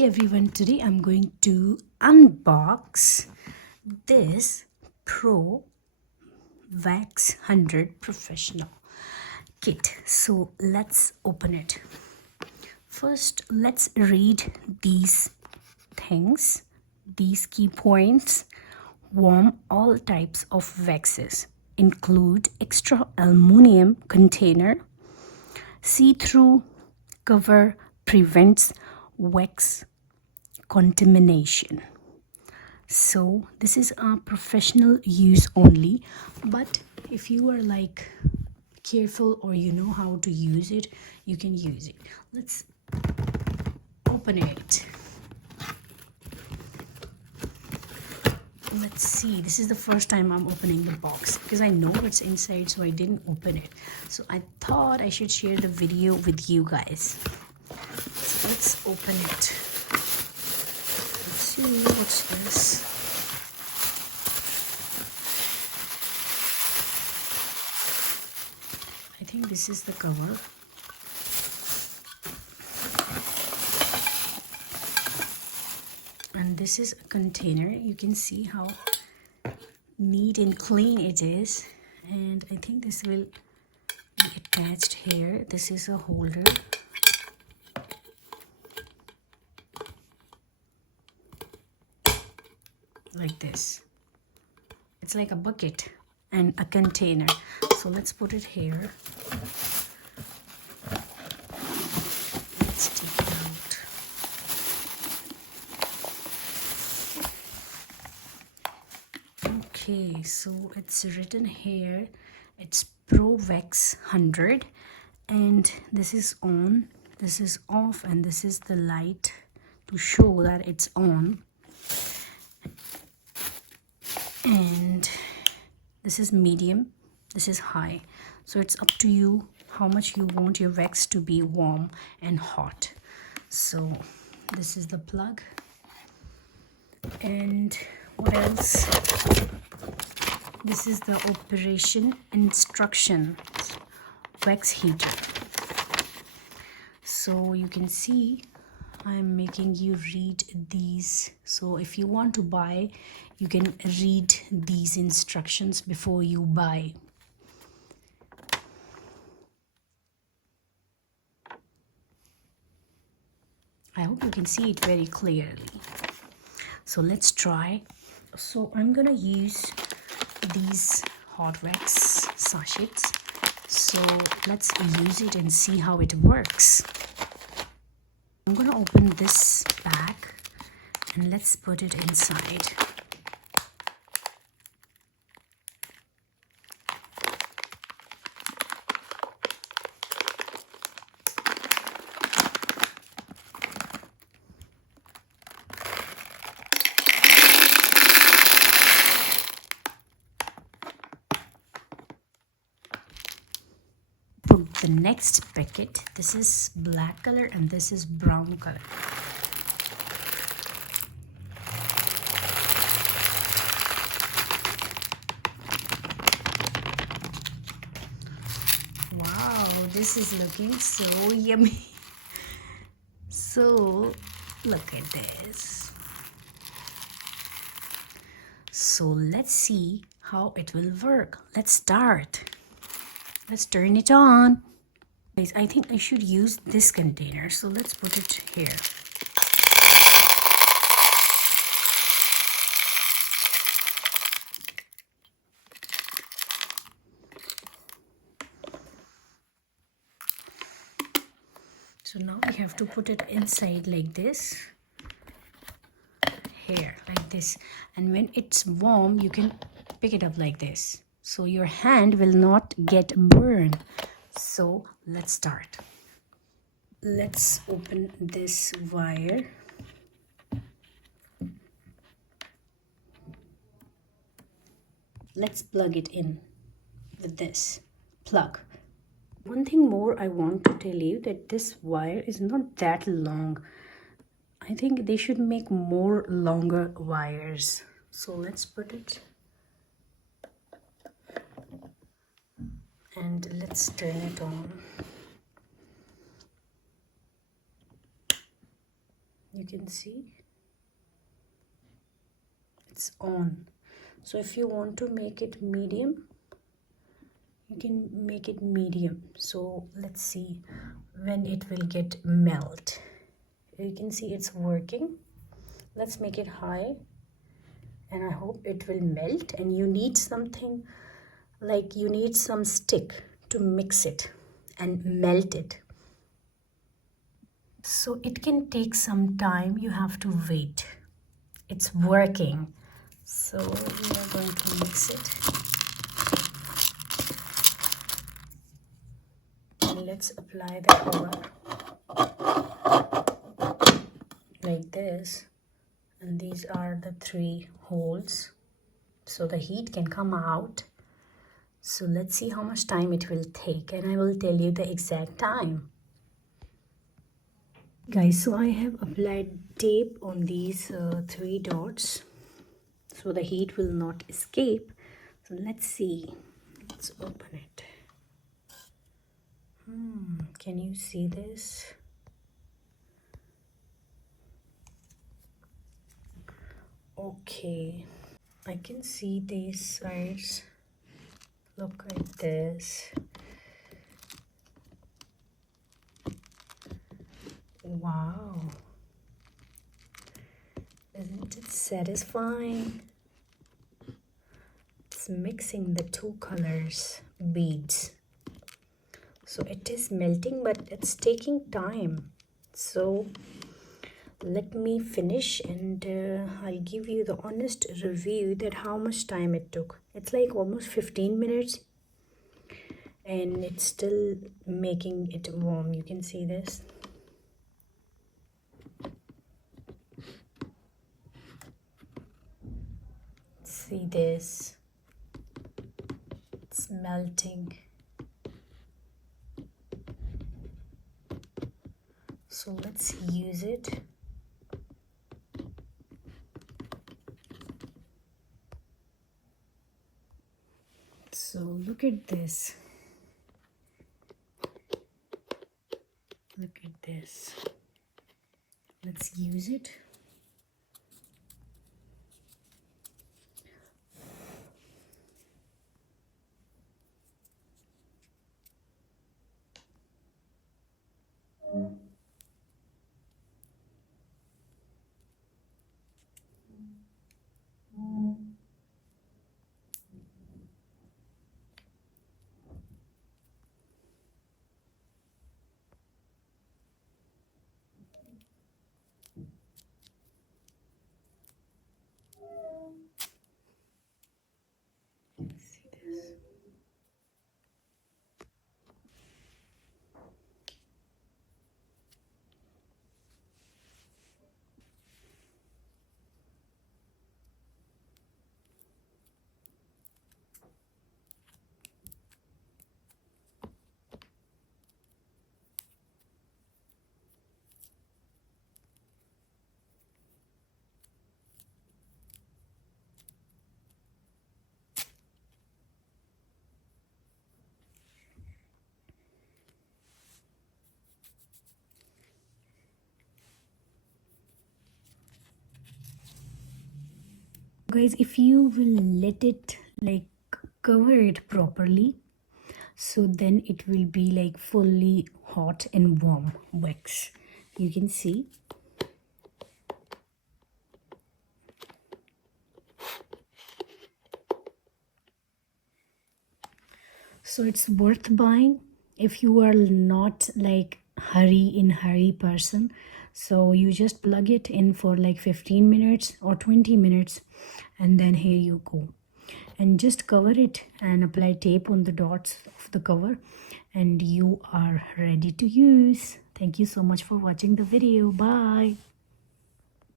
Hi everyone, today I'm going to unbox this Pro Wax 100 Professional kit. So let's open it. First, let's read these things, these key points. Warm all types of waxes. Include extra aluminum container. See-through cover prevents wax contamination. So this is a professional use only, but if you are like careful or you know how to use it, you can use it. Let's open it. Let's see, this is the first time I'm opening the box because I know what's inside, so I didn't open it. So I thought I should share the video with you guys. So let's open it. Let's see, what's this? I think this is the cover. And this is a container. You can see how neat and clean it is, and I think this will be attached here. This is a holder. Like this. It's like a bucket and a container. So let's put it here. Let's take it out. Okay, so it's written here, it's Pro Wax 100, and this is on, this is off, and this is the light to show that it's on. And this is medium, this is high, so it's up to you how much you want your wax to be warm and hot. So this is the plug, and what else? This is the operation instruction, wax heater. So you can see I'm making you read these. So if you want to buy, you can read these instructions before you buy. I hope you can see it very clearly. So let's try. So I'm gonna use these hot wax sachets. So let's use it and see how it works. I'm gonna open this back and let's put it inside. Put the next packet. This is black color and this is brown color. Wow, this is looking so yummy. So look at this. So let's see how it will work. Let's start. Let's turn it on. Guys, I think I should use this container, so let's put it here. So now we have to put it inside like this, here, like this. And when it's warm, you can pick it up like this. So your hand will not get burned. So let's start. Let's open this wire. Let's plug it in with this plug. One thing more I want to tell you, that this wire is not that long. I think they should make more longer wires. So let's put it and let's turn it on. You can see it's on. So if you want to make it medium, you can make it medium. So let's see when it will get melt. You can see it's working. Let's make it high, and I hope it will melt. And you need something like you need some stick to mix it and melt it. So it can take some time. You have to wait. It's working. So we are going to mix it. And let's apply the cover like this. And these are the 3 holes, so the heat can come out. So let's see how much time it will take, and I will tell you the exact time. Guys, so I have applied tape on these 3 dots so the heat will not escape. So let's see. Let's open it. Can you see this? Okay, I can see these sides. Look at this. Wow. Isn't it satisfying? It's mixing the 2 colors beads. So it is melting, but it's taking time. So let me finish, and I'll give you the honest review that how much time it took. It's like almost 15 minutes, and it's still making it warm. You can see this. See this. It's melting. So let's use it. So look at this. Look at this. Let's use it. See this. Guys, if you will let it like cover it properly, so then it will be like fully hot and warm wax. You can see. So it's worth buying if you are not like hurry person. So you just plug it in for like 15 minutes or 20 minutes, and then here you go. And just cover it and apply tape on the dots of the cover, and you are ready to use. Thank you so much for watching the video. Bye.